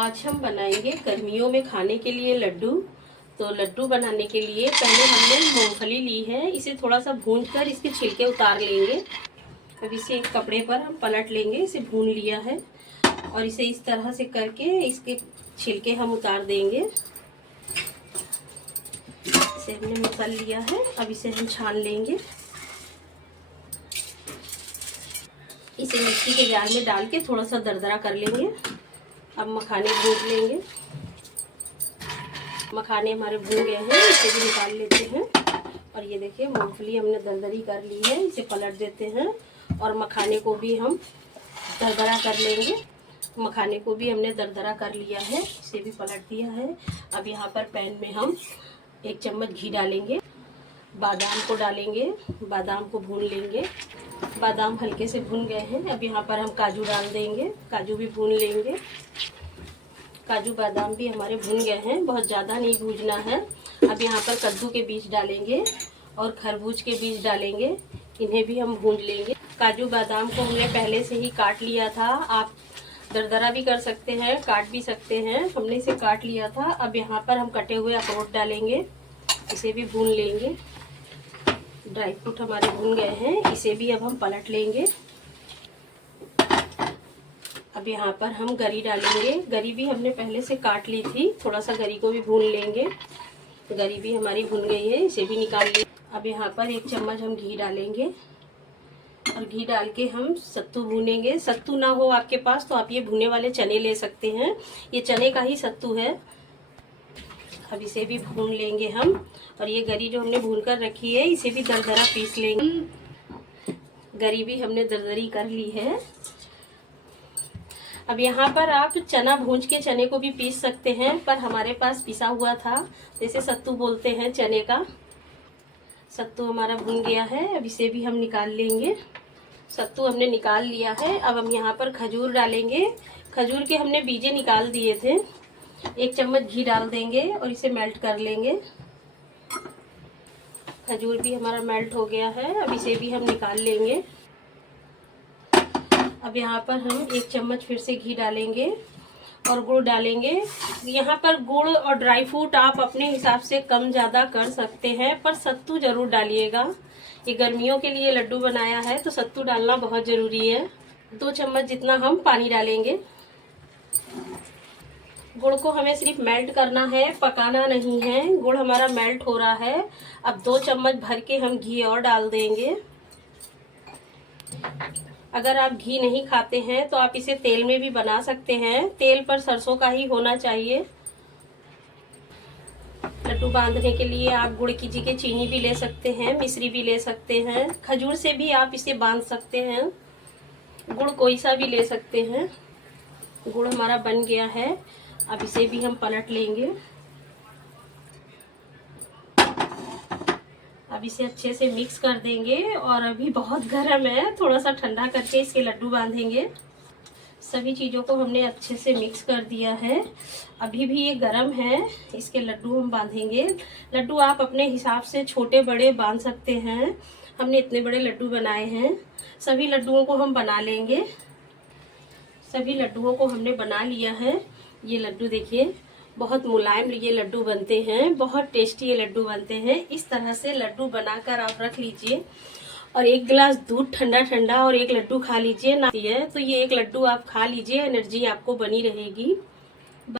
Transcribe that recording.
आज हम बनाएंगे गर्मियों में खाने के लिए लड्डू। तो लड्डू बनाने के लिए पहले हमने मूंगफली ली है, इसे थोड़ा सा भूनकर इसके छिलके उतार लेंगे। अब इसे एक कपड़े पर हम पलट लेंगे। इसे भून लिया है और इसे इस तरह से करके इसके छिलके हम उतार देंगे। इसे हमने मसल लिया है, अब इसे हम छान लेंगे। इसे मिक्सी के जार में डाल के थोड़ा सा दरदरा कर लेंगे। अब मखाने भून लेंगे। मखाने हमारे भून गए हैं, इसे भी निकाल लेते हैं। और ये देखिए मूंगफली हमने दरदरी कर ली है, इसे पलट देते हैं और मखाने को भी हम दरदरा कर लेंगे। मखाने को भी हमने दरदरा कर लिया है, इसे भी पलट दिया है। अब यहाँ पर पैन में हम 1 चम्मच घी डालेंगे। बादाम को डालेंगे, बादाम को भून लेंगे। बादाम हल्के से भून गए हैं। अब यहाँ पर हम काजू डाल देंगे, काजू भी भून लेंगे। काजू बादाम भी हमारे भून गए हैं, बहुत ज़्यादा नहीं भूनना है। अब यहाँ पर कद्दू के बीज डालेंगे और खरबूज के बीज डालेंगे, इन्हें भी हम भून लेंगे। काजू बादाम को हमने पहले से ही काट लिया था, आप दरदरा भी कर सकते हैं, काट भी सकते हैं। हमने इसे काट लिया था। अब यहाँ पर हम कटे हुए अखरोट डालेंगे, इसे भी भून लेंगे। ड्राई फ्रूट हमारे भून गए हैं, इसे भी अब हम पलट लेंगे। अब यहाँ पर हम गरी डालेंगे। गरी भी हमने पहले से काट ली थी, थोड़ा सा गरी को भी भून लेंगे। गरी भी हमारी भून गई है, इसे भी निकाल लेंगे। अब यहाँ पर 1 चम्मच हम घी डालेंगे और घी डाल के हम सत्तू भूनेंगे। सत्तू ना हो आपके पास तो आप ये भुने वाले चने ले सकते हैं, ये चने का ही सत्तू है। अब इसे भी भून लेंगे हम। और ये गरी जो हमने भून कर रखी है, इसे भी दरदरा पीस लेंगे। गरी भी हमने दरदरी कर ली है। अब यहाँ पर आप चना भूंज के चने को भी पीस सकते हैं, पर हमारे पास पिसा हुआ था, जैसे सत्तू बोलते हैं चने का। सत्तू हमारा भून गया है, अब इसे भी हम निकाल लेंगे। सत्तू हमने निकाल लिया है। अब हम यहाँ पर खजूर डालेंगे। खजूर के हमने बीजे निकाल दिए थे। 1 चम्मच घी डाल देंगे और इसे मेल्ट कर लेंगे। खजूर भी हमारा मेल्ट हो गया है, अब इसे भी हम निकाल लेंगे। अब यहाँ पर हम 1 चम्मच फिर से घी डालेंगे और गुड़ डालेंगे। यहाँ पर गुड़ और ड्राई फ्रूट आप अपने हिसाब से कम ज़्यादा कर सकते हैं, पर सत्तू ज़रूर डालिएगा। ये गर्मियों के लिए लड्डू बनाया है तो सत्तू डालना बहुत ज़रूरी है। 2 चम्मच जितना हम पानी डालेंगे। गुड़ को हमें सिर्फ मेल्ट करना है, पकाना नहीं है। गुड़ हमारा मेल्ट हो रहा है। अब 2 चम्मच भर के हम घी और डाल देंगे। अगर आप घी नहीं खाते हैं तो आप इसे तेल में भी बना सकते हैं, तेल पर सरसों का ही होना चाहिए। लड्डू बांधने के लिए आप गुड़ की जगह चीनी भी ले सकते हैं, मिश्री भी ले सकते हैं, खजूर से भी आप इसे बांध सकते हैं, गुड़ कोई सा भी ले सकते हैं। गुड़ हमारा बन गया है, अब इसे भी हम पलट लेंगे। अब इसे अच्छे से मिक्स कर देंगे और अभी बहुत गर्म है, थोड़ा सा ठंडा करके इसके लड्डू बांधेंगे। सभी चीज़ों को हमने अच्छे से मिक्स कर दिया है, अभी भी ये गर्म है, इसके लड्डू हम बांधेंगे। लड्डू आप अपने हिसाब से छोटे बड़े बांध सकते हैं, हमने इतने बड़े लड्डू बनाए हैं। सभी लड्डुओं को हम बना लेंगे। सभी लड्डुओं को हमने बना लिया है। ये लड्डू देखिए बहुत मुलायम ये लड्डू बनते हैं, बहुत टेस्टी ये लड्डू बनते हैं। इस तरह से लड्डू बनाकर आप रख लीजिए और 1 गिलास दूध ठंडा ठंडा और 1 लड्डू खा लीजिए ना, तो ये 1 लड्डू आप खा लीजिए, एनर्जी आपको बनी रहेगी।